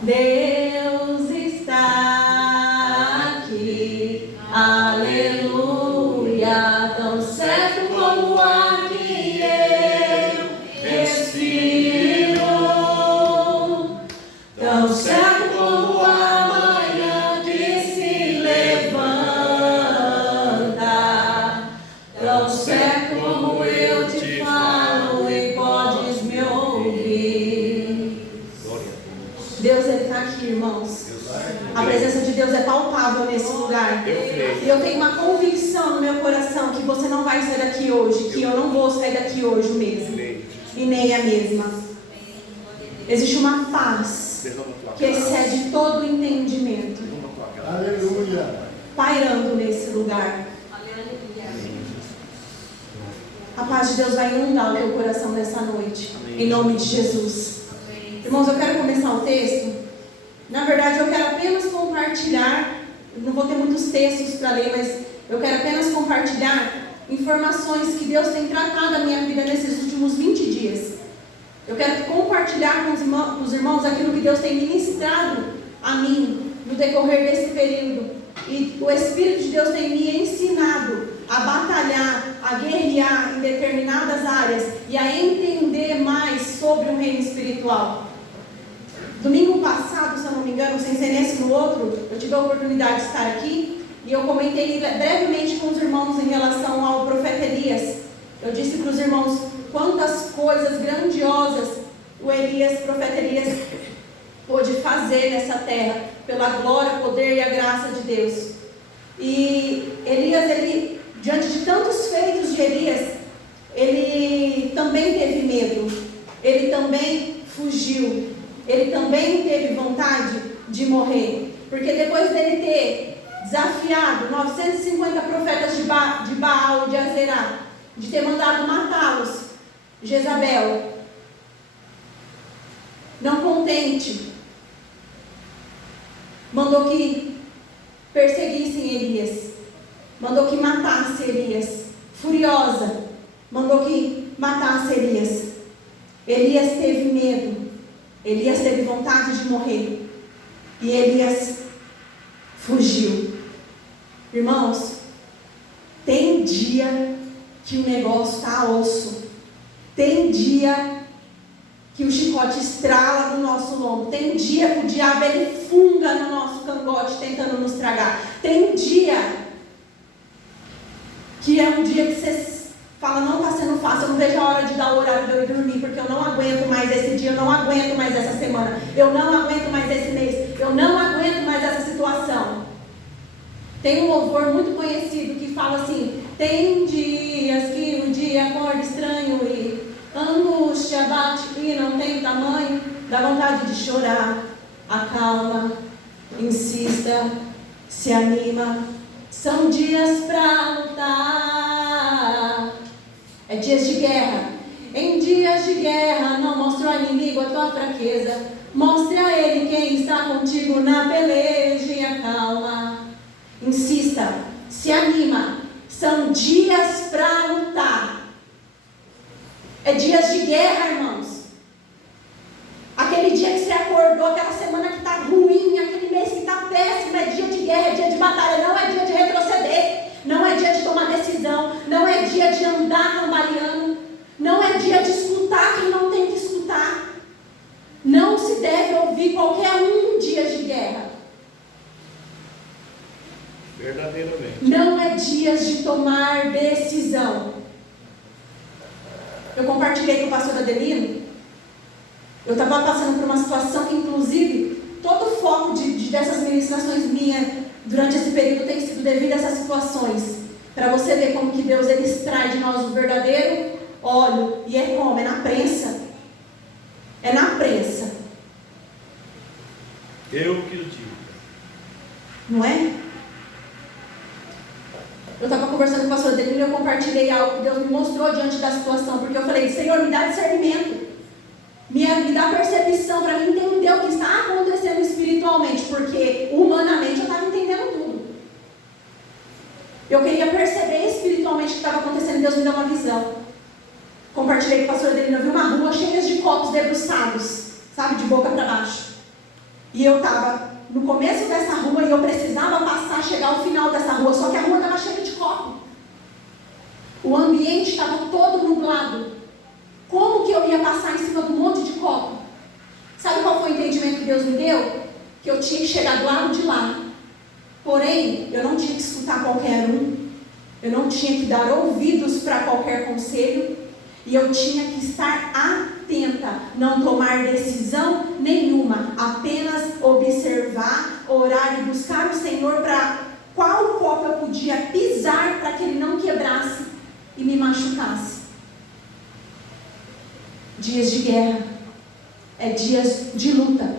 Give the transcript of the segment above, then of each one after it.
Deus está aqui, aleluia, tão certo como o ar que eu respiro, tão certo como a manhã que se levanta, tão certo como eu te falo e podes me ouvir. Deus está aqui, irmãos. A presença de Deus é palpável nesse lugar. E eu tenho uma convicção no meu coração que você não vai sair daqui hoje, que eu não vou sair daqui hoje mesmo. E nem a mesma. Existe uma paz que excede todo o entendimento. Aleluia. Pairando nesse lugar. A paz de Deus vai inundar o teu coração nessa noite. Em nome de Jesus. Irmãos, eu quero começar o texto. Na verdade, eu quero apenas compartilhar. Não vou ter muitos textos para ler, mas eu quero apenas compartilhar informações que Deus tem tratado a minha vida nesses últimos 20 dias. Eu quero compartilhar com os irmãos aquilo que Deus tem ministrado a mim no decorrer desse período. E o Espírito de Deus tem me ensinado a batalhar, a guerrear em determinadas áreas e a entender mais sobre o reino espiritual. Domingo passado, se eu não me engano, sem ser nesse no outro, eu tive a oportunidade de estar aqui e eu comentei brevemente com os irmãos em relação ao profeta Elias. Eu disse para os irmãos quantas coisas grandiosas o profeta Elias pôde fazer nessa terra, pela glória, poder e a graça de Deus. E Elias, diante de tantos feitos de Elias, ele também teve medo, ele também fugiu, ele também teve vontade de morrer, porque depois dele ter desafiado 950 profetas de Baal e de Azerá, de ter mandado matá-los, Jezabel, não contente, mandou que perseguissem Elias, mandou que matasse Elias, furiosa, mandou que matasse Elias. Elias teve medo, Elias teve vontade de morrer, e Elias fugiu. Irmãos, tem dia que o negócio está osso, tem dia que o chicote estrala no nosso lombo, tem dia que o diabo ele funga no nosso cangote tentando nos tragar, tem dia que é um dia que você fala, não está sendo fácil, eu não vejo a hora de dar o horário de eu ir dormir, porque eu não aguento mais esse dia, eu não aguento mais essa semana, eu não aguento mais esse mês, eu não aguento mais essa situação. Tem um louvor muito conhecido que fala assim, tem dias que o dia acorda estranho e a angústia bate e não tem tamanho, dá vontade de chorar, acalma, insista, se anima, são dias para lutar, é dias de guerra. Em dias de guerra não mostre ao inimigo a tua fraqueza, mostre a ele quem está contigo na peleja e acalma, insista, se anima, são dias para lutar. É dias de guerra, irmãos. Aquele dia que você acordou, aquela semana que está ruim, aquele mês que está péssimo, é dia de guerra, é dia de batalha, não é dia de retroceder, não é dia de tomar decisão, não é dia de andar cambaleando, não é dia de escutar quem não tem que escutar. Não se deve ouvir qualquer um dias de guerra. Verdadeiramente. Não é dias de tomar decisão. Eu compartilhei com o pastor Adelino. Eu estava passando por uma situação que, inclusive, todo o foco dessas ministrações minhas durante esse período tem sido devido a essas situações. Para você ver como que Deus ele extrai de nós o verdadeiro óleo. E é como? É na prensa. É na prensa. Eu que o digo. Não é? Eu estava conversando com o pastor Adelino e eu compartilhei algo que Deus me mostrou diante da situação. Porque eu falei, Senhor, me dá discernimento. Me dá percepção para mim entender o que está acontecendo espiritualmente. Porque humanamente eu estava entendendo tudo. Eu queria perceber espiritualmente o que estava acontecendo. Deus me deu uma visão. Compartilhei com o pastor Adelino. Eu vi uma rua cheia de copos debruçados. sabe, de boca para baixo. E eu estava no começo dessa rua e eu precisava passar, chegar ao final dessa rua, só que a rua estava cheia de copo. O ambiente estava todo nublado. Como que eu ia passar em cima de um monte de copo? Sabe qual foi o entendimento que Deus me deu? Que eu tinha que chegar do lado de lá. Porém, eu não tinha que escutar qualquer um. Eu não tinha que dar ouvidos para qualquer conselho. E eu tinha que estar atenta, não tomar decisão nenhuma, apenas observar, orar e buscar o Senhor para qual copo eu podia pisar para que ele não quebrasse e me machucasse. Dias de guerra, dias de luta,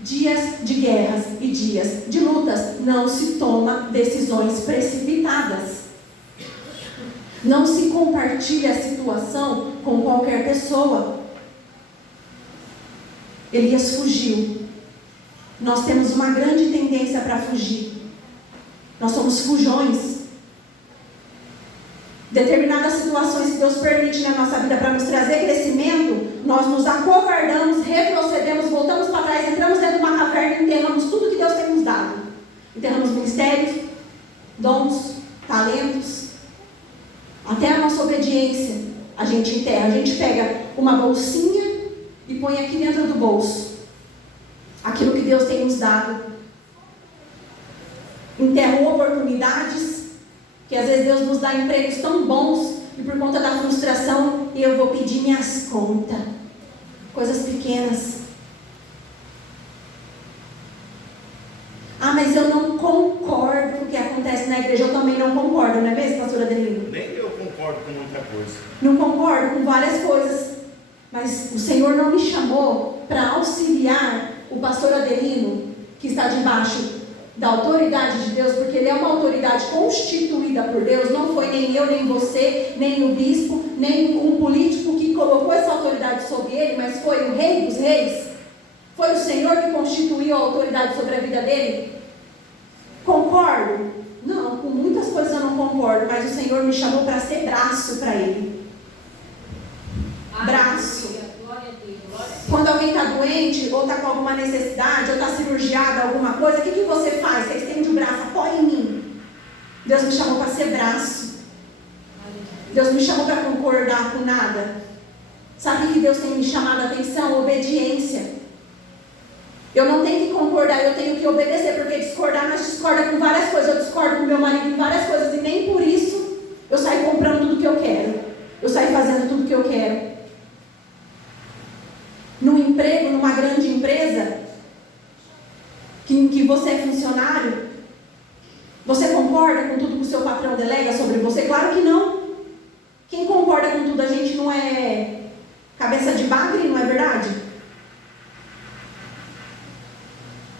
dias de guerras e dias de lutas. Não se toma decisões precipitadas. Não se compartilha a situação com qualquer pessoa. Elias fugiu. Nós temos uma grande tendência para fugir. Nós somos fujões. Determinadas situações que Deus permite na nossa vida para nos trazer crescimento, nós nos acovardamos, retrocedemos, voltamos para trás, entramos dentro de uma caverna e enterramos tudo que Deus tem nos dado. Enterramos ministérios, dons, talentos. Até a nossa obediência, a gente enterra. A gente pega uma bolsinha e põe aqui dentro do bolso aquilo que Deus tem nos dado. Enterram oportunidades, que às vezes Deus nos dá empregos tão bons e por conta da frustração eu vou pedir minhas contas. Coisas pequenas. Ah, mas eu não concordo com o que acontece na igreja. Eu também não concordo, não é mesmo, pastor Adelino? Nem eu concordo com muita coisa. Não concordo com várias coisas. Mas o Senhor não me chamou para auxiliar o pastor Adelino, que está debaixo da autoridade de Deus, porque ele é uma autoridade constituída por Deus. Não foi nem eu, nem você, nem o bispo, nem um político que colocou essa autoridade sobre ele, mas foi o Rei dos Reis. Foi o Senhor que constituiu a autoridade sobre a vida dele. Concordo? Não, com muitas coisas eu não concordo, mas o Senhor me chamou para ser braço para ele. Braço. Quando alguém está doente, ou está com alguma necessidade, ou está cirurgiado, alguma coisa, o que você faz? Você estende o braço, apoia em mim. Deus me chamou para ser braço. Deus me chamou para concordar com nada. Sabe o que Deus tem me chamado a atenção? Obediência. Eu não tenho que concordar, eu tenho que obedecer, porque discordar, nós discorda com várias coisas. Eu discordo com meu marido em várias coisas, e nem por isso eu saio comprando tudo que eu quero. Eu saio fazendo tudo que eu quero. No emprego, numa grande empresa, que você é funcionário, você concorda com tudo que o seu patrão delega sobre você? Claro que não. Quem concorda com tudo, a gente não é cabeça de bagre, não é verdade?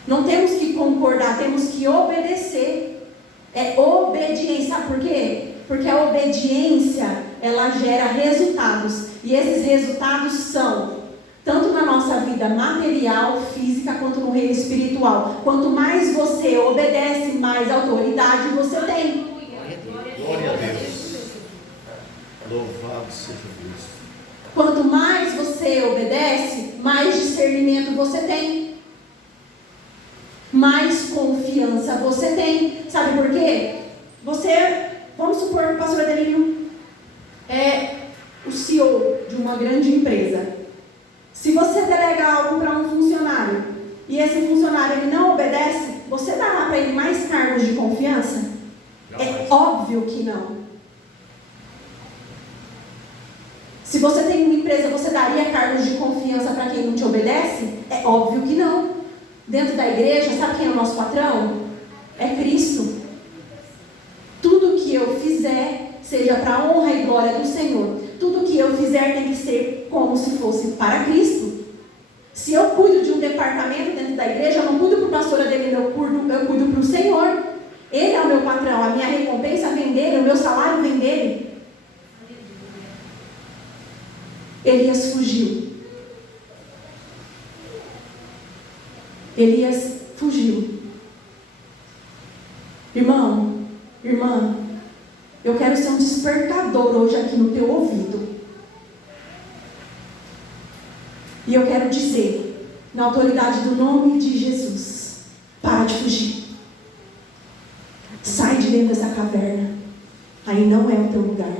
Não temos que concordar, temos que obedecer. É obediência. Sabe por quê? Porque a obediência, ela gera resultados. E esses resultados são, tanto na nossa vida material, física, quanto no reino espiritual. Quanto mais você obedece, mais autoridade você tem. Glória a Deus. Louvado seja Deus. Quanto mais você obedece, mais discernimento você tem. Mais confiança você tem. Sabe por quê? Você, vamos supor que o pastor Adelino é o CEO de uma grande empresa. Se você delega algo para um funcionário e esse funcionário ele não obedece, você dará para ele mais cargos de confiança? É óbvio que não. Se você tem uma empresa, você daria cargos de confiança para quem não te obedece? É óbvio que não. Dentro da igreja, sabe quem é o nosso patrão? É Cristo. Tudo que eu fizer, seja para a honra e glória do Senhor. Tudo que eu fizer tem que ser como se fosse para Cristo. Se eu cuido de um departamento dentro da igreja, eu não cuido para o pastor Adelino, eu cuido para o Senhor. Ele é o meu patrão, a minha recompensa vem dele, o meu salário vem dele. Elias fugiu. Elias fugiu. Irmão, irmã, eu quero ser um despertador hoje aqui no teu ouvido. E eu quero dizer Na autoridade do nome de Jesus. Para de fugir. Sai de dentro dessa caverna. Aí não é o teu lugar.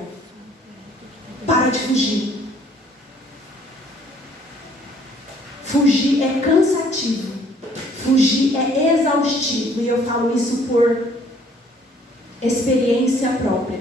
Para de fugir. Fugir é cansativo. Fugir é exaustivo. E eu falo isso por experiência própria.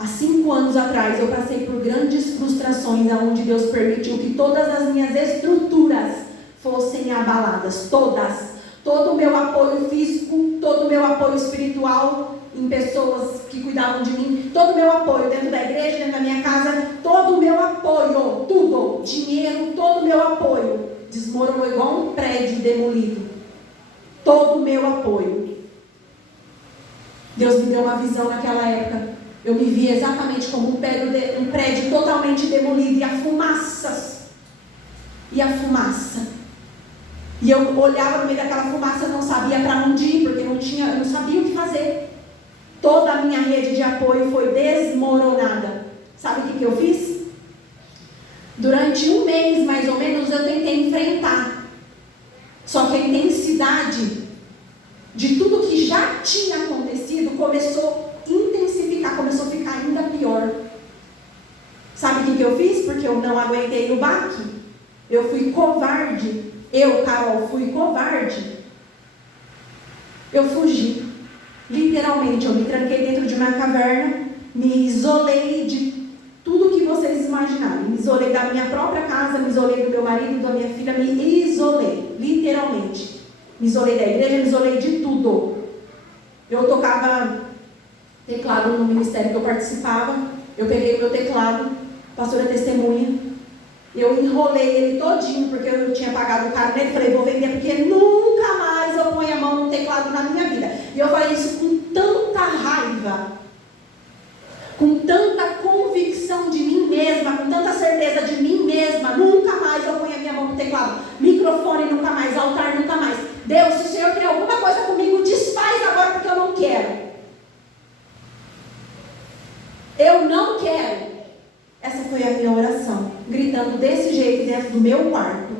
Há 5 anos atrás eu passei por grandes frustrações, onde Deus permitiu que todas as minhas estruturas fossem abaladas. Todas. Todo o meu apoio físico, todo o meu apoio espiritual em pessoas que cuidavam de mim, todo o meu apoio dentro da igreja, dentro da minha casa, todo o meu apoio, tudo, dinheiro, todo o meu apoio desmoronou igual um prédio demolido. Todo o meu apoio. Deus me deu uma visão naquela época. Eu me vi exatamente como um prédio totalmente demolido, e a fumaça. E eu olhava no meio daquela fumaça, eu não sabia para onde ir, porque eu não sabia o que fazer. Toda a minha rede de apoio foi desmoronada. Sabe o que eu fiz? Durante 1 mês, mais ou menos, eu tentei enfrentar. Só que a intensidade de tudo que já tinha acontecido começou a intensificar, começou a ficar ainda pior. Sabe o que eu fiz? Porque eu não aguentei o baque. Eu fui covarde. Eu, Carol, fui covarde. Eu fugi. Literalmente, eu me tranquei dentro de uma caverna, me isolei de tudo que vocês imaginarem. Me isolei da minha própria casa, me isolei do meu marido, da minha filha, me isolei, literalmente. Me isolei da igreja, me isolei de tudo. Eu tocava teclado no ministério que eu participava. Eu peguei o meu teclado, pastora testemunha, eu enrolei ele todinho, porque eu tinha pagado caro nele. Falei, vou vender, porque nunca mais eu ponho a mão no teclado na minha vida. E eu falei isso com tanta raiva, com tanta convicção de mim mesma, com tanta certeza de mim mesma. Nunca mais eu ponho a minha mão no teclado, microfone nunca mais, altar nunca mais. Deus, se o Senhor quer alguma coisa comigo, desfaz agora, porque eu não quero. Eu não quero. Essa foi a minha oração, gritando desse jeito dentro do meu quarto.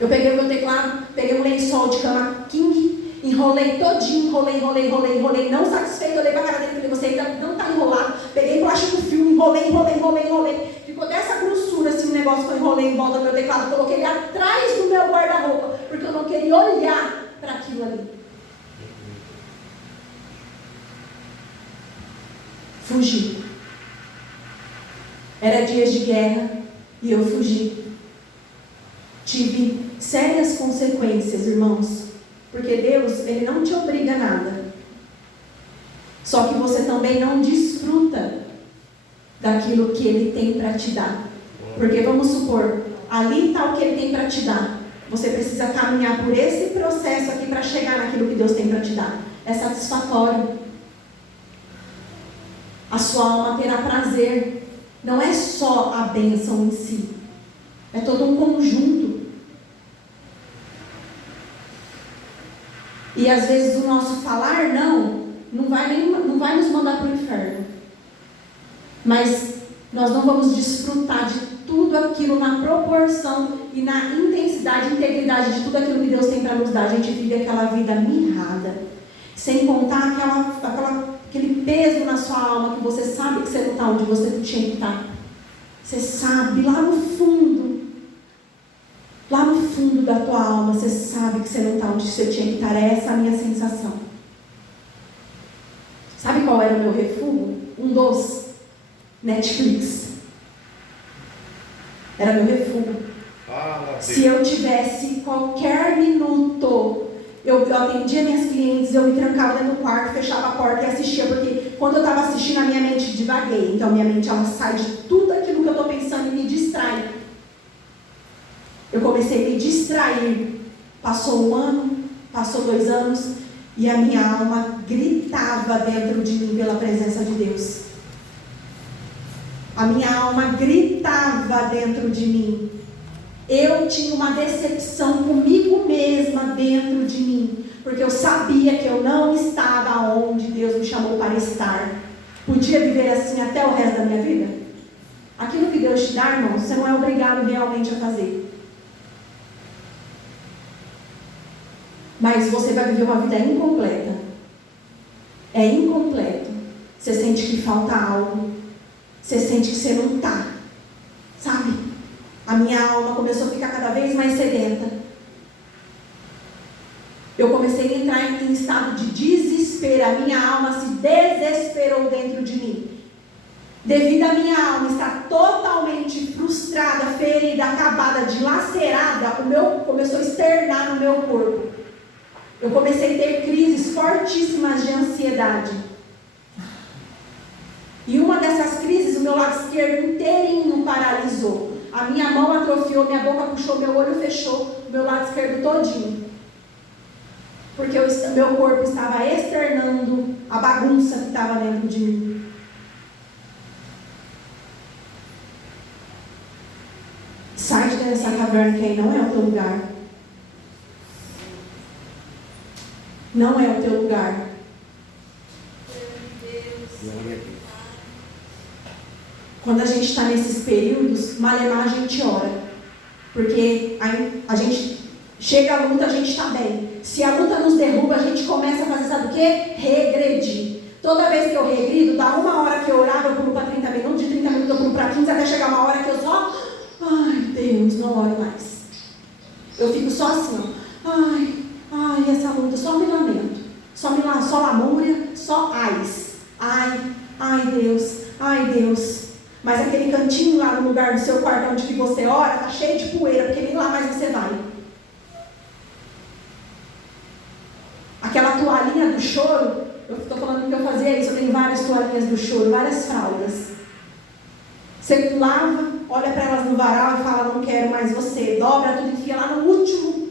Eu peguei o meu teclado, peguei um lençol de cama king, enrolei todinho, enrolei, não satisfeito, olhei pra cara dele e falei, você ainda não tá enrolado. Peguei plástico filme, enrolei. Ficou dessa grossura assim o negócio que eu enrolei em volta do meu teclado, coloquei ele atrás do meu guarda-roupa, porque eu não queria olhar para aquilo ali. Fugi. Era dias de guerra e eu fugi. Tive sérias consequências, irmãos, porque Deus, Ele não te obriga a nada. Só que você também não desfruta daquilo que Ele tem para te dar. Porque vamos supor, ali está o que Ele tem para te dar. Você precisa caminhar por esse processo aqui para chegar naquilo que Deus tem para te dar. É satisfatório. A sua alma terá prazer. Não é só a bênção em si. É todo um conjunto. E às vezes o nosso falar não vai nos mandar para o inferno. Mas nós não vamos desfrutar de tudo aquilo na proporção e na intensidade e integridade de tudo aquilo que Deus tem para nos dar. A gente vive aquela vida mirrada. Sem contar aquele peso na sua alma, que você sabe que você não está onde você tinha que estar. Você sabe, lá no fundo da tua alma, você sabe que você não está onde você tinha que estar. É essa a minha sensação. Sabe qual era o meu refúgio? Um dos Netflix. Era meu refúgio. Se eu tivesse qualquer minuto, eu atendia minhas clientes, eu me trancava dentro do quarto, fechava a porta e assistia, porque quando eu estava assistindo, a minha mente divagueia. Então, minha mente, ela sai de tudo aquilo que eu estou pensando e me distrai. Eu comecei a me distrair. Passou 1 ano, passou 2 anos, e a minha alma gritava dentro de mim pela presença de Deus. A minha alma gritava dentro de mim. Eu tinha uma decepção comigo mesma dentro de mim, porque eu sabia que eu não estava onde Deus me chamou para estar. Podia viver assim até o resto da minha vida? Aquilo que Deus Deus te dá, irmão, você não é obrigado realmente a fazer. Mas você vai viver uma vida incompleta. É incompleto. Você sente que falta algo. Você sente que você não está. Sabe? A minha alma começou a ficar cada vez mais sedenta. Eu comecei a entrar em estado de desespero. A minha alma se desesperou dentro de mim. Devido à minha alma estar totalmente frustrada, ferida, acabada, dilacerada, o meu começou a externar no meu corpo. Eu comecei a ter crises fortíssimas de ansiedade. E uma dessas crises, o meu lado esquerdo inteirinho paralisou. A minha mão atrofiou, minha boca puxou, meu olho fechou, o meu lado esquerdo todinho. Porque meu corpo estava externando a bagunça que estava dentro de mim. Sai de dentro dessa caverna, que aí não é o teu lugar. Não é o teu lugar. Quando a gente está nesses períodos, malemar a gente ora. Porque a gente chega a luta, a gente está bem. Se a luta nos derruba, a gente começa a fazer, sabe o quê? Regredir. Toda vez que eu regrido, dá uma hora que eu orava, eu pulo para 30 minutos, de 30 minutos eu pulo para 15, até chegar uma hora que eu só... Ai, Deus, não oro mais. Eu fico só assim, ó. Ai, essa luta, só me lamento. Só lamúria, só ais. Ai, Deus. Mas aquele cantinho lá no lugar do seu quarto onde que você ora, tá cheio de poeira, porque nem lá mais você vai. Aquela toalhinha do choro, eu estou falando que eu fazia isso, eu tenho várias toalhinhas do choro, várias fraldas. Você lava, olha para elas no varal e fala, não quero mais você. Dobra tudo e enfia lá no último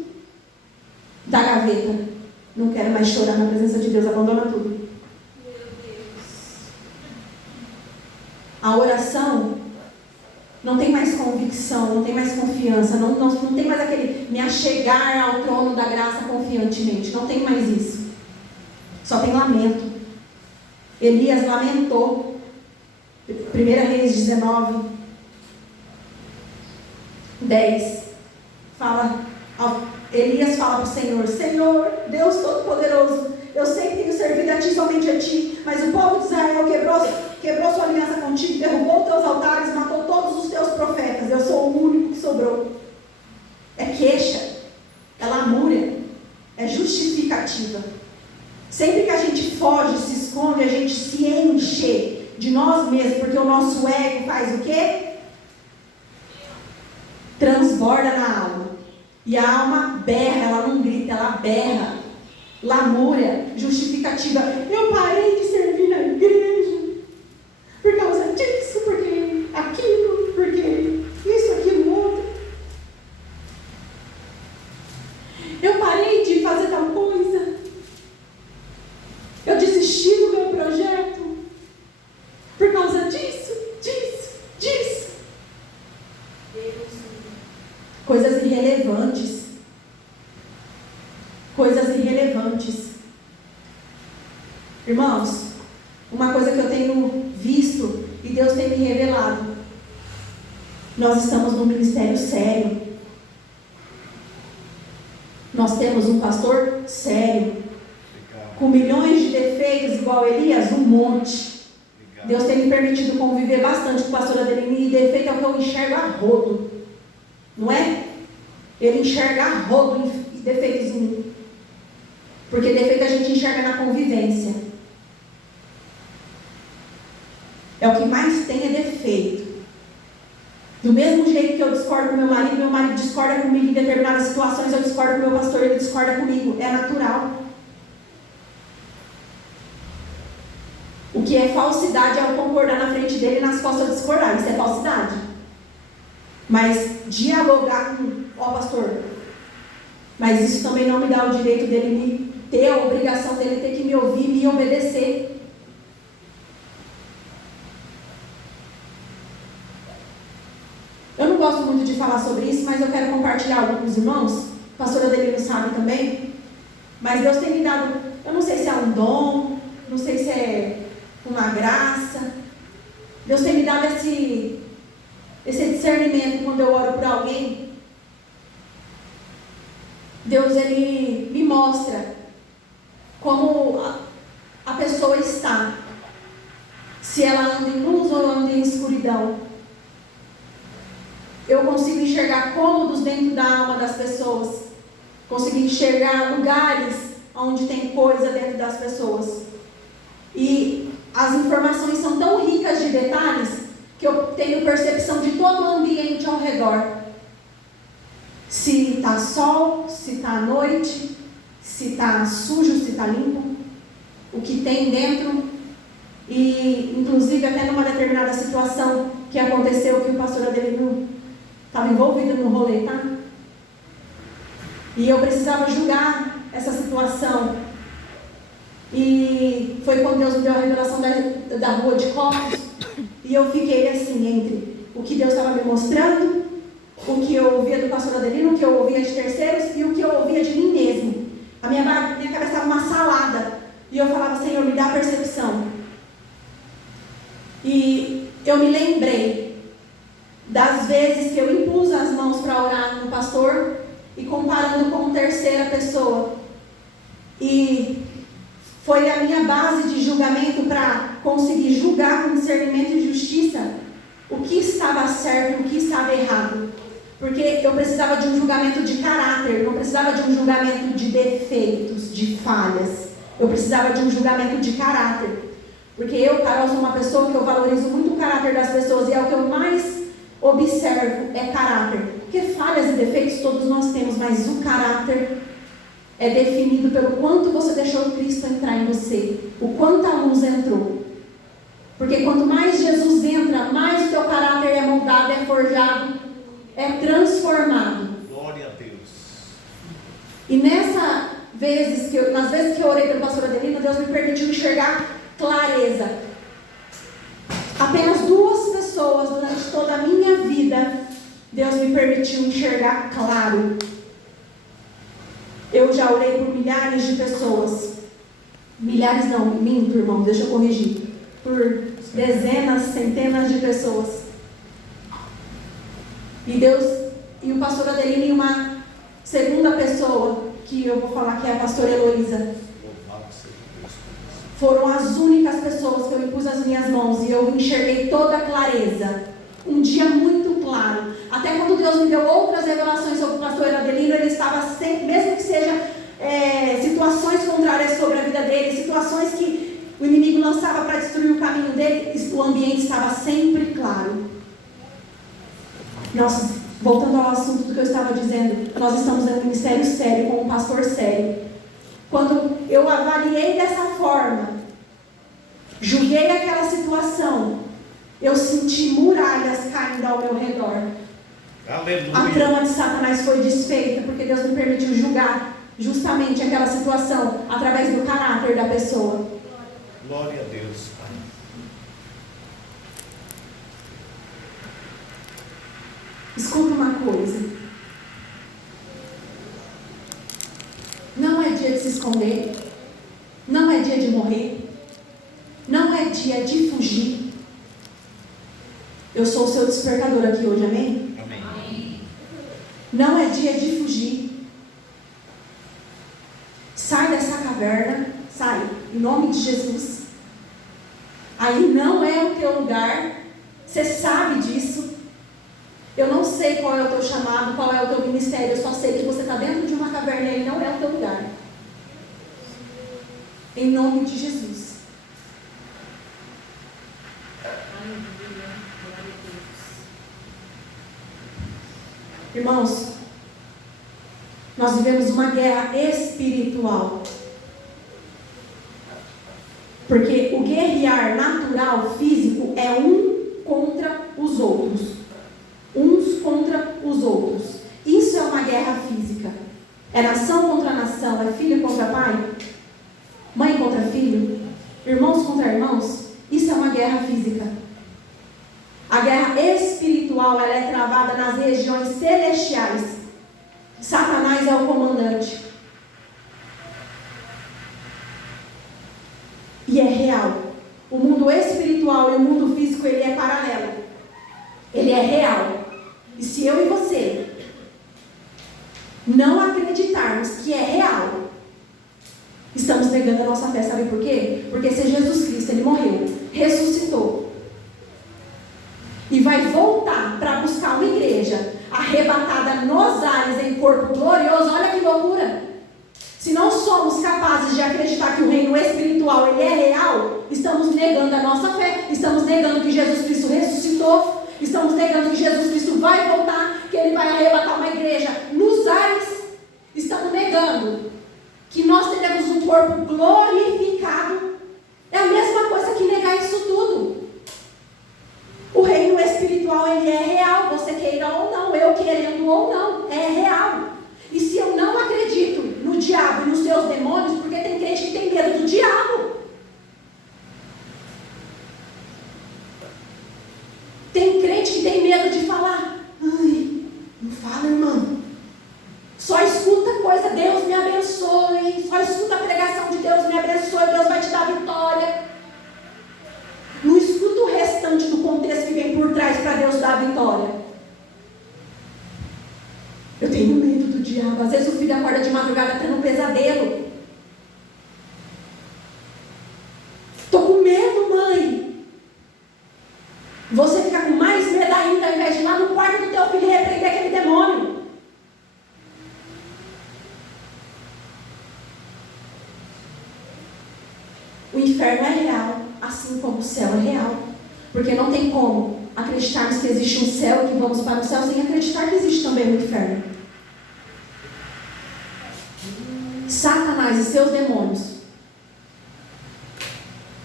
da gaveta. Não quero mais chorar na presença de Deus, abandona tudo. Meu Deus. A oração não tem mais convicção, não tem mais confiança, não tem mais aquele me achegar ao trono da graça confiantemente. Não tem mais isso. Só tem lamento. Elias lamentou. 1 Reis 19, 10. Elias fala para o Senhor: Senhor, Deus Todo-Poderoso, eu sei que tenho servido a Ti, somente a Ti, mas o povo de Israel quebrou sua aliança contigo, derrubou teus altares, matou todos os teus profetas. Eu sou o único que sobrou. É queixa, é lamúria, é justificativa. Sempre que a gente foge, se esconde, a gente se enche de nós mesmos, porque o nosso ego faz o quê? Transborda na alma. E a alma berra, ela não grita, ela berra. Lamúria, justificativa. Eu parei de servir na igreja por causa disso, porque aquilo, porque isso, aquilo, outro. Eu parei de fazer tal coisa. Eu desisti do meu projeto por causa disso. Coisas irrelevantes. Irmãos, uma coisa que eu tenho visto e Deus tem me revelado: nós estamos num ministério sério. Nós temos um pastor sério, com milhões de defeitos, igual Elias, um monte. Deus tem me permitido conviver bastante com o pastor Adelini, e defeito é o que eu enxergo a rodo, não é? Ele enxerga a rodo defeitos em mim, porque defeito a gente enxerga na convivência. É o que mais tem, é defeito. Do mesmo jeito que eu discordo com meu marido discorda comigo em determinadas situações, eu discordo com meu pastor, ele discorda comigo. É natural. O que é falsidade é eu concordar na frente dele e nas costas eu discordar. Isso é falsidade. Mas dialogar com, pastor, mas isso também não me dá o direito dele ter a obrigação dele ter que me ouvir e me obedecer. Eu não gosto muito de falar sobre isso, mas eu quero compartilhar algo com os irmãos. A pastora Adelino sabe também. Mas Deus tem me dado, eu não sei se é um dom, não sei se é uma graça. Deus tem me dado esse discernimento quando eu oro por alguém. Deus, Ele me mostra como a pessoa está. Se ela anda em luz ou anda em escuridão. Eu consigo enxergar cômodos dentro da alma das pessoas. Consigo enxergar lugares onde tem coisa dentro das pessoas. E as informações são tão ricas de detalhes que eu tenho percepção de todo o ambiente ao redor. Se está sol, se está noite, se está sujo, se está limpo, o que tem dentro. E inclusive até numa determinada situação que aconteceu, que o pastor Adelino estava envolvido no rolê, tá? E eu precisava julgar essa situação. E foi quando Deus me deu a revelação da rua de Copos. E eu fiquei assim, entre o que Deus estava me mostrando, o que eu ouvia do pastor Adelino, o que eu ouvia de terceiros e o que eu ouvia de mim mesmo. A minha cabeça estava uma salada. E eu falava, Senhor, me dá percepção. E eu me lembrei das vezes que eu impus as mãos para orar no pastor e comparando com terceira pessoa. E foi a minha base de julgamento para conseguir julgar com discernimento e justiça o que estava certo e o que estava errado. Porque eu precisava de um julgamento de caráter, não precisava de um julgamento de defeitos, de falhas. Eu precisava de um julgamento de caráter. Porque eu, Carol, sou uma pessoa que eu valorizo muito o caráter das pessoas e é o que eu mais observo, é caráter. Porque falhas e defeitos todos nós temos, mas o caráter é definido pelo quanto você deixou Cristo entrar em você, o quanto a luz entrou. Porque quanto mais Jesus entra, mais o teu caráter é moldado, é forjado, é transformado. Glória a Deus. E nas vezes que eu orei pelo pastor Adelino, Deus me permitiu enxergar clareza. Apenas 2 pessoas durante toda a minha vida, Deus me permitiu enxergar claro. Eu já orei por milhares de pessoas. Milhares não, minto, irmão, deixa eu corrigir. Por dezenas, centenas de pessoas. E Deus, e o pastor Adelino e uma segunda pessoa, que eu vou falar que é a pastora Heloísa, foram as únicas pessoas que eu impus as minhas mãos e eu enxerguei toda a clareza. Um dia muito claro. Até quando Deus me deu outras revelações sobre o pastor Adelino, ele estava sempre, mesmo que seja situações contrárias sobre a vida dele, situações que o inimigo lançava para destruir o caminho dele, o ambiente estava sempre claro. Nós, voltando ao assunto do que eu estava dizendo, nós estamos em um ministério sério, com um pastor sério. Quando eu avaliei dessa forma, julguei aquela situação, eu senti muralhas caindo ao meu redor. Aleluia. A trama de Satanás foi desfeita, porque Deus me permitiu julgar justamente aquela situação, através do caráter da pessoa. Glória a Deus, Pai. Escuta uma coisa. Não é dia de se esconder. Não é dia de morrer. Não é dia de fugir. Eu sou o seu despertador aqui hoje, amém? Amém. Não é dia de fugir. Sai dessa caverna. Sai, em nome de Jesus. Aí não é o teu lugar. Você sabe disso. Eu não sei qual é o teu chamado, qual é o teu ministério. Eu só sei que você está dentro de uma caverna e não é o teu lugar. Em nome de Jesus. Irmãos, nós vivemos uma guerra espiritual. Porque o guerrear natural, físico, é um contra os outros. Uns contra os outros. Isso é uma guerra física. É nação contra nação, é filho contra pai, mãe contra filho, irmãos contra irmãos. Isso é uma guerra física. A guerra espiritual, ela é travada nas regiões celestiais. Satanás é o comandante. E é real. O mundo espiritual e o mundo físico, ele é paralelo. Ele é real. E se eu e você não acreditarmos que é real, estamos negando a nossa fé. Sabe por quê? Porque se Jesus Cristo, Ele morreu, ressuscitou e vai voltar para buscar uma igreja arrebatada nos ares em corpo glorioso, olha que loucura. Se não somos capazes de acreditar que o reino espiritual ele é real, estamos negando a nossa fé, estamos negando que Jesus Cristo ressuscitou, estamos negando que Jesus Cristo vai voltar, que Ele vai arrebatar uma igreja nos ares, estamos negando que nós teremos um corpo glorificado. É a mesma coisa que negar isso tudo. O reino espiritual ele é real, você queira ou não, eu querendo ou não, é real. E se eu não acredito no diabo e nos seus demônios, porque tem crente que tem medo do diabo. Tem crente que tem medo de falar. Ai, não fala, irmão. Só escuta coisa, Deus me abençoe. Só escuta a pregação de Deus me abençoe, Deus vai te dar vitória. Não escuta o restante do contexto que vem por trás para Deus dar a vitória. Eu tenho medo do diabo. Às vezes o filho acorda de madrugada tendo um pesadelo. Estou com medo, mãe. Você fica com mais medo ainda, ao invés de ir lá no quarto do teu filho e repreender aquele demônio. O inferno é real, assim como o céu é real. Porque não tem como acreditarmos que existe um céu e que vamos para o céu sem acreditar que existe também o inferno. Satanás e seus demônios,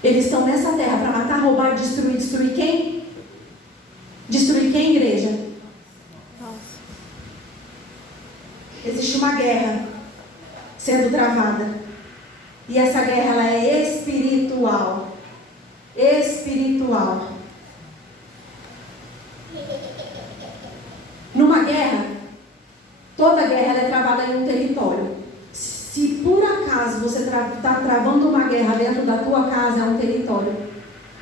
eles estão nessa terra para matar, roubar, destruir. Destruir quem? Destruir quem, igreja? Existe uma guerra sendo travada. E essa guerra ela é espiritual. Espiritual. Numa guerra, toda guerra ela é travada em um território. Se por acaso você está travando uma guerra dentro da tua casa, é um território.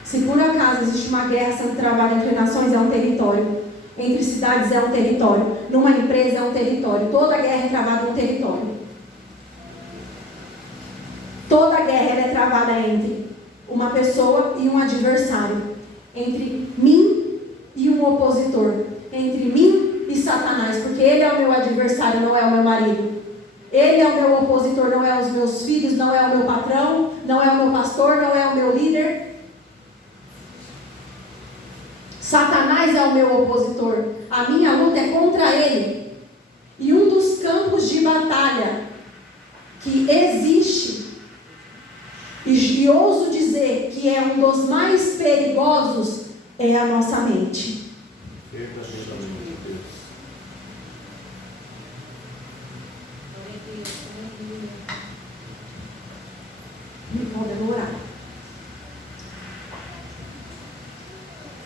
Se por acaso existe uma guerra sendo travada entre nações, é um território. Entre cidades, é um território. Numa empresa, é um território. Toda guerra é travada em um território. Toda guerra ela é travada entre uma pessoa e um adversário. Entre mim e um opositor. Entre mim e Satanás. Porque ele é o meu adversário, não é o meu marido. Ele é o meu opositor, não é os meus filhos, não é o meu patrão, não é o meu pastor, não é o meu líder. Satanás é o meu opositor. A minha luta é contra ele. E um dos campos de batalha que existe, e ouso dizer que é um dos mais perigosos, é a nossa mente. Não demorar.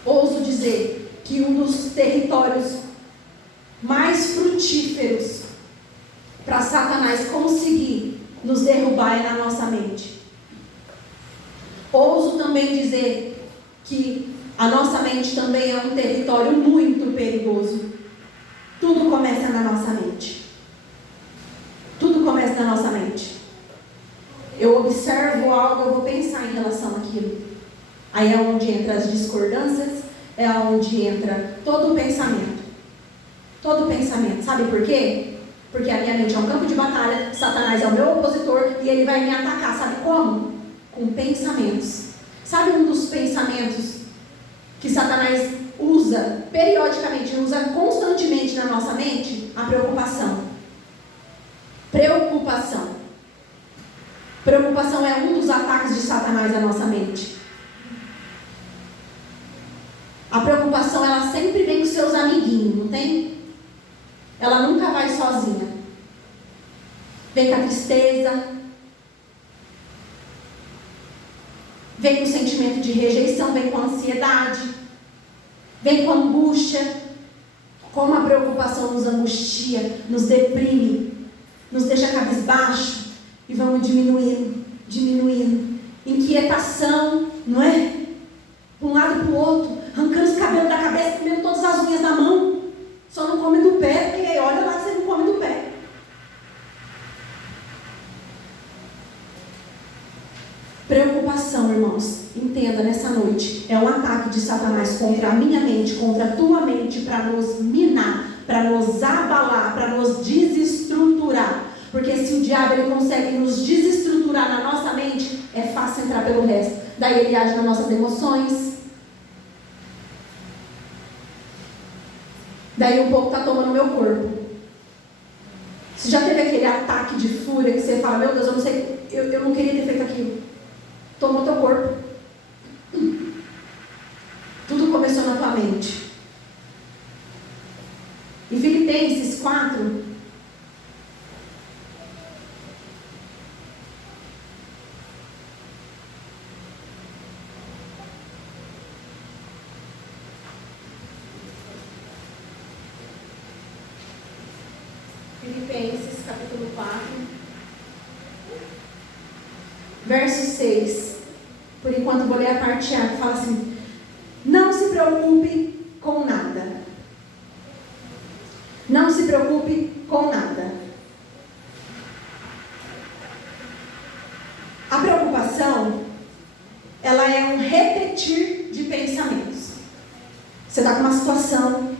Ouso dizer que um dos territórios mais frutíferos para Satanás conseguir nos derrubar é na nossa mente. Ouso também dizer que a nossa mente também é um território muito perigoso. Tudo começa na nossa mente. Tudo começa na nossa mente. Eu observo algo, eu vou pensar em relação àquilo. Aí é onde entra as discordâncias, é onde entra todo o pensamento. Todo o pensamento. Sabe por quê? Porque a minha mente é um campo de batalha, Satanás é o meu opositor e ele vai me atacar. Sabe como? Com pensamentos. Sabe um dos pensamentos que Satanás usa periodicamente, usa constantemente na nossa mente? A preocupação. Preocupação. Preocupação é um dos ataques de Satanás à nossa mente. A preocupação, ela sempre vem com seus amiguinhos, não tem? Ela nunca vai sozinha. Vem com a tristeza, vem com o sentimento de rejeição, vem com a ansiedade, vem com a angústia. Como a preocupação nos angustia, nos deprime, nos deixa cabisbaixo. E vamos diminuindo, diminuindo. Inquietação, não é? De um lado para o outro, arrancando os cabelos da cabeça, comendo todas as unhas da não come do pé, porque olha lá que você não come do pé. Preocupação, irmãos, entenda nessa noite, é um ataque de Satanás contra a minha mente, contra a tua mente, para nos minar, para nos abalar, para nos desestruturar. Porque se o diabo ele consegue nos desestruturar na nossa mente, é fácil entrar pelo resto. Daí ele age nas nossas emoções. Daí um pouco está tomando meu corpo. Você já teve aquele ataque de fúria que você fala, meu Deus, eu não sei, eu não queria ter feito aquilo. Tomou teu corpo. Tudo começou na tua mente. Em Filipenses 4, Filipenses capítulo 4, verso 6. Por enquanto vou ler a parte A, que fala assim: não se preocupe com nada. Não se preocupe com nada. A preocupação, ela é um repetir de pensamentos. Você está com uma situação,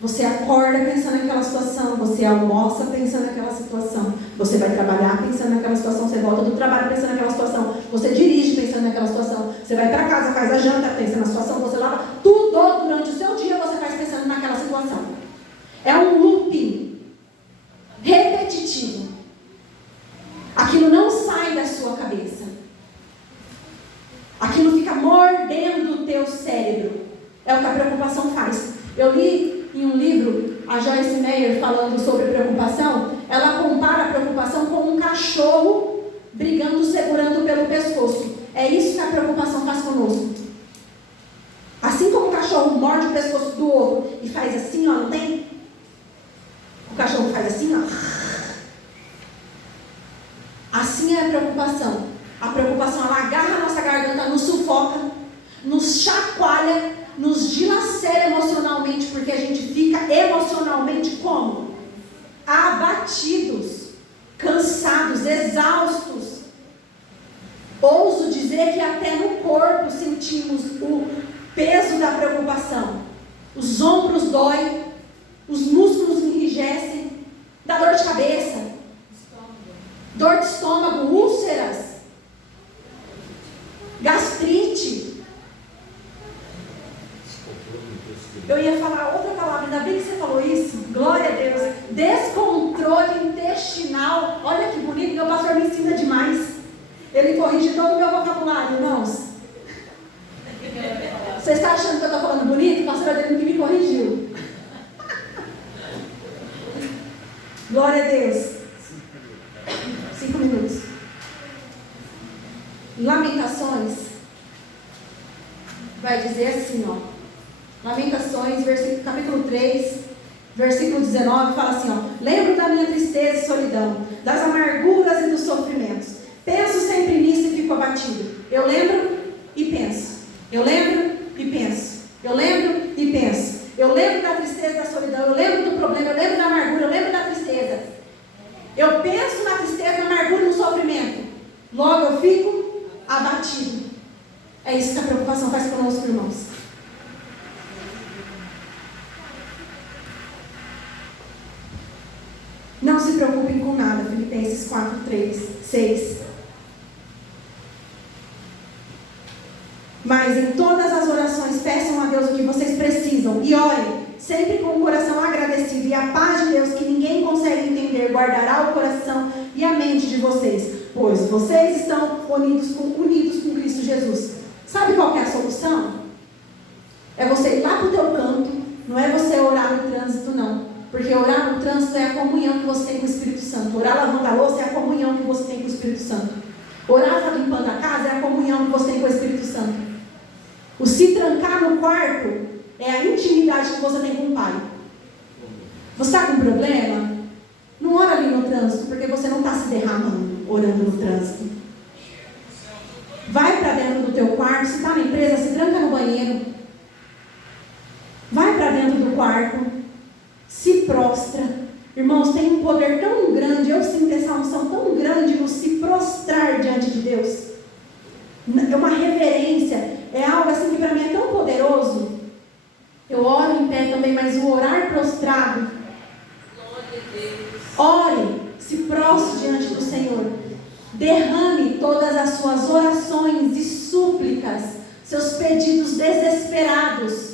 você acorda pensando naquela situação, você almoça pensando naquela situação, você vai trabalhar pensando naquela situação, você volta do trabalho pensando naquela situação, você dirige pensando naquela situação, você vai para casa, faz a janta pensando na situação, você lava, tudo durante o seu dia você faz pensando naquela situação. É um looping repetitivo. Aquilo não sai da sua cabeça. Aquilo fica mordendo o teu cérebro. É o que a preocupação faz. Eu li em um livro, a Joyce Meyer, falando sobre preocupação, ela compara a preocupação com um cachorro brigando, segurando pelo pescoço. É isso que a preocupação faz conosco. Assim como o cachorro morde o pescoço do outro e faz assim, ó, não tem? O cachorro faz assim, ó. Assim é a preocupação. A preocupação, ela agarra a nossa garganta, nos sufoca, nos chacoalha, nos dilacera emocionalmente, porque a gente fica emocionalmente como? Abatidos, cansados, exaustos. Ouso dizer que até no corpo sentimos o peso da preocupação. Os ombros doem, os músculos enrijecem, dá dor de cabeça, dor de estômago, úlceras, gastrite. Eu ia falar outra palavra, ainda bem que você falou isso. Glória a Deus. Descontrole intestinal. Olha que bonito, meu pastor me ensina demais. Ele corrige todo o meu vocabulário, irmãos. Você está achando que eu estou falando bonito? O pastor Adriano que me corrigiu. Glória a Deus. 5 minutos. Lamentações vai dizer assim, ó. Lamentações, capítulo 3, versículo 19, fala assim, ó: lembro da minha tristeza e solidão, das amarguras e dos sofrimentos. Penso sempre nisso e fico abatido. Eu lembro e penso. Eu lembro e penso. Eu lembro e penso. Eu lembro da tristeza e da solidão. Eu lembro do problema. Eu lembro da amargura. Eu lembro da tristeza. Eu penso na tristeza, na amargura e no sofrimento. Logo eu fico abatido. É isso que a preocupação faz conosco, irmãos. Não se preocupem com nada. Filipenses 4, 3, 6. Mas em todas as orações peçam a Deus o que vocês precisam e orem, sempre com o coração agradecido, e a paz de Deus, que ninguém consegue entender, guardará o coração e a mente de vocês, pois vocês estão unidos com Cristo Jesus. Sabe qual que é a solução? É você ir lá para o teu canto. Não é você orar no trânsito, não. Porque orar no trânsito é a comunhão que você tem com o Espírito Santo. Orar lavando a louça é a comunhão que você tem com o Espírito Santo. Orar limpando a casa é a comunhão que você tem com o Espírito Santo. O se trancar no quarto é a intimidade que você tem com o Pai. Você está com um problema? Não ora ali no trânsito, porque você não está se derramando orando no trânsito. Vai para dentro do teu quarto. Se está na empresa, se tranca no banheiro. Vai para dentro do quarto. se prostra. Irmãos, tem um poder tão grande, eu sinto essa unção tão grande no se prostrar diante de Deus. É uma reverência, é algo assim que para mim é tão poderoso. Eu oro em pé também, mas o orar prostrado. Ore, se prostre diante do Senhor. Derrame todas as suas orações e súplicas, seus pedidos desesperados.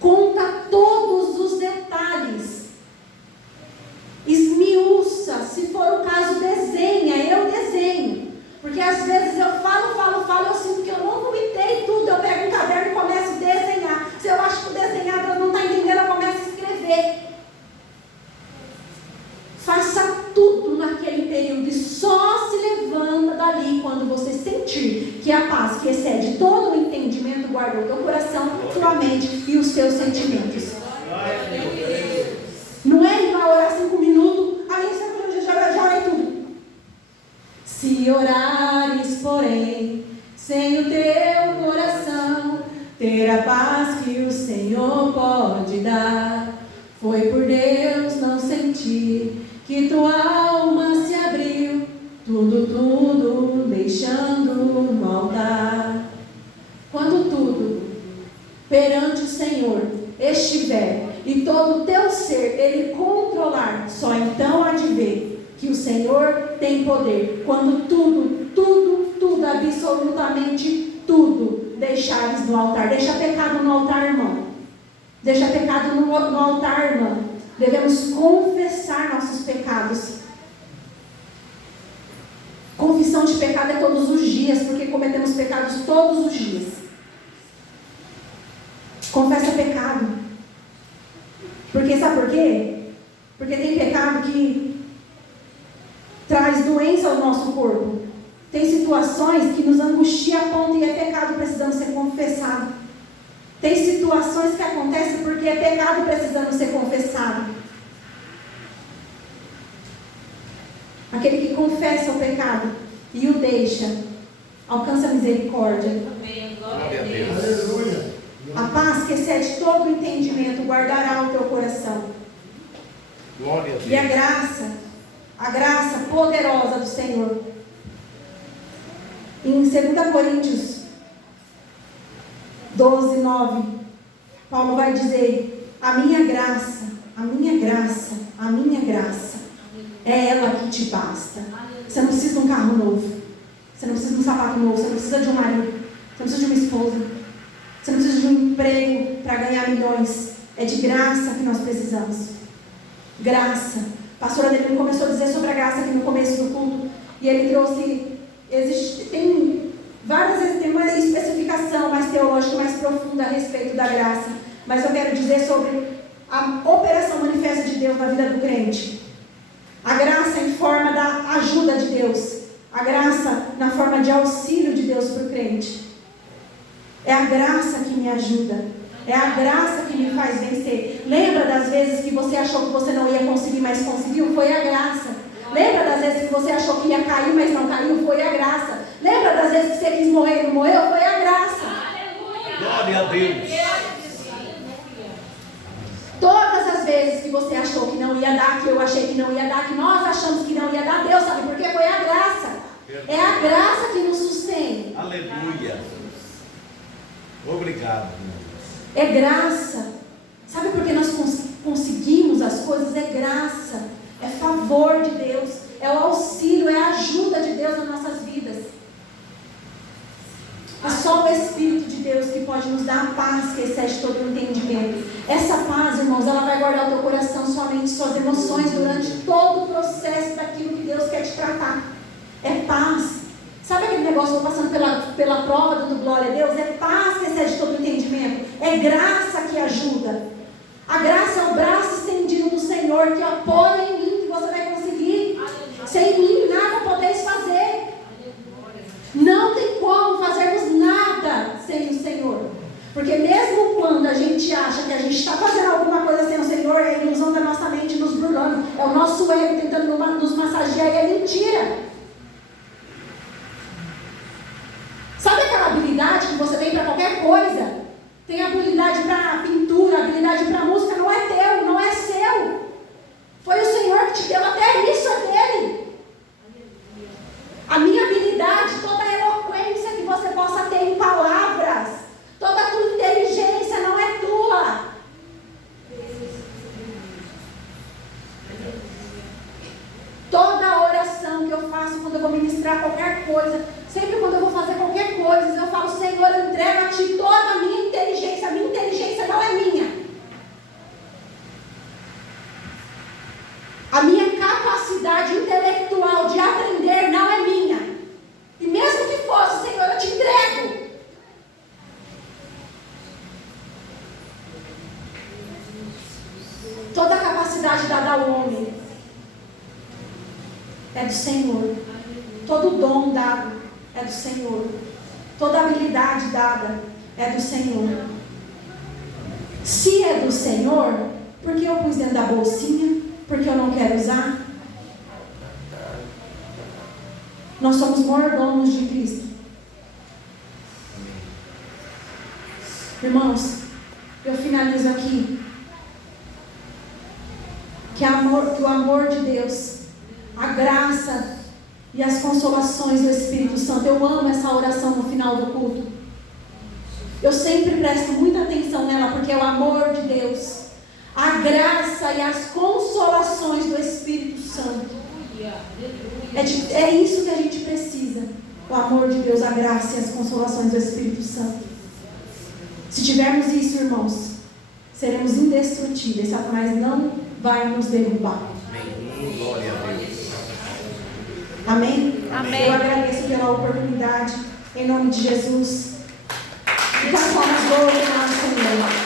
Conta todos os detalhes. Esmiuça, se for o caso, desenha. Eu desenho. Porque às vezes eu falo, eu sinto que eu não vomitei tudo. Eu pego um caderno e começo a desenhar. Se eu acho que o desenhador não está entendendo, eu começo a escrever. Faça tudo naquele período e só se levanta dali quando você sentir que a paz que excede todo o entendimento guarda o teu coração, tua mente e os teus sentimentos. Não é ir lá orar 5 minutos, aí você já orei tudo. Se orares, porém, sem o teu coração, ter a paz que o Senhor pode dar. Foi por Deus não sentir que tua alma se abriu, tudo deixando no altar. Quando tudo perante o Senhor estiver e todo o teu ser Ele controlar, só então há de ver que o Senhor tem poder. Quando tudo, absolutamente tudo deixares no altar. Deixa pecado no altar, irmão. Deixa pecado no altar, irmã. Devemos confessar nossos pecados. Confissão de pecado é todos os dias, porque cometemos pecados todos os dias. Confessa pecado. Porque sabe por quê? Porque tem pecado que traz doença ao nosso corpo. Tem situações que nos angustia a ponto e é pecado precisando ser confessado. Tem situações que acontecem porque é pecado precisando ser confessado. Aquele que confessa o pecado e o deixa, alcança a misericórdia. Glória a Deus. Aleluia. A paz que excede todo o entendimento guardará o teu coração. Glória a Deus. E a graça poderosa do Senhor. Em 2 Coríntios 12, 9, Paulo vai dizer: a minha graça é ela que te basta. Você não precisa de um carro novo, você não precisa de um sapato novo, você não precisa de um marido, você não precisa de uma esposa, você não precisa de um emprego para ganhar milhões. É de graça que nós precisamos. Graça. A pastora dele começou a dizer sobre a graça aqui no começo do culto, e ele trouxe, tem uma especificação mais teológica, mais profunda a respeito da graça, mas eu quero dizer sobre a operação manifesta de Deus na vida do crente. A graça em forma da ajuda de Deus, a graça na forma de auxílio de Deus para o crente. É a graça que me ajuda, é a graça que me faz vencer. Lembra das vezes que você achou que você não ia conseguir, mas conseguiu? Foi a graça. Lembra das vezes que você achou que ia cair, mas não caiu? Foi a graça. Lembra das vezes que você quis morrer e não morreu? Foi a graça. Glória a Deus. Todas as vezes que você achou que não ia dar, que eu achei que não ia dar, que nós achamos que não ia dar, Deus sabe por quê? Foi a graça. É a graça que nos sustém. Aleluia. Obrigado. É graça. Sabe por que nós conseguimos as coisas? É graça. É favor de Deus. É o auxílio, é a ajuda de Deus nas nossas vidas. É só o Espírito de Deus que pode nos dar a paz que excede todo o entendimento. Essa paz, irmãos, ela vai guardar o teu coração, sua mente, suas emoções durante todo o processo daquilo que Deus quer te tratar. É paz. Sabe aquele negócio que eu estou passando pela prova do glória a Deus? É paz que excede todo o entendimento. É graça que ajuda. A graça é o braço estendido do Senhor que apoia em mim, que você vai conseguir. Sem mim nada podeis fazer. Não tem como fazermos nada sem o Senhor. Porque mesmo quando a gente acha que a gente está fazendo alguma coisa sem o Senhor, é a ilusão da nossa mente nos burlando. É o nosso ego tentando nos massagear e é mentira. Sabe aquela habilidade que você tem para qualquer coisa? Tem habilidade para pintura, habilidade para música, não é teu, não é seu. coisa, sempre quando eu vou fazer qualquer coisa, eu falo, Senhor, eu entrego a Ti toda a minha inteligência não é minha. A minha capacidade intelectual de aprender não é minha. E mesmo que fosse, Senhor, eu te entrego. Toda a capacidade dada ao homem é do Senhor. Todo dom dado é do Senhor. Toda habilidade dada é do Senhor. Se é do Senhor, por que eu pus dentro da bolsinha? Porque eu não quero usar? Nós somos mordomos de Cristo. Irmãos, eu finalizo aqui. Que o amor de Deus, a graça e as consolações do Espírito Santo. Eu amo essa oração no final do culto. Eu sempre presto muita atenção nela, porque é o amor de Deus, a graça e as consolações do Espírito Santo. É isso que a gente precisa. O amor de Deus, a graça e as consolações do Espírito Santo. Se tivermos isso, irmãos, seremos indestrutíveis. Satanás não vai nos derrubar. Glória a Deus. Amém? Amém. Eu agradeço pela oportunidade. Em nome de Jesus. E com as palmas, glorificar o Senhor.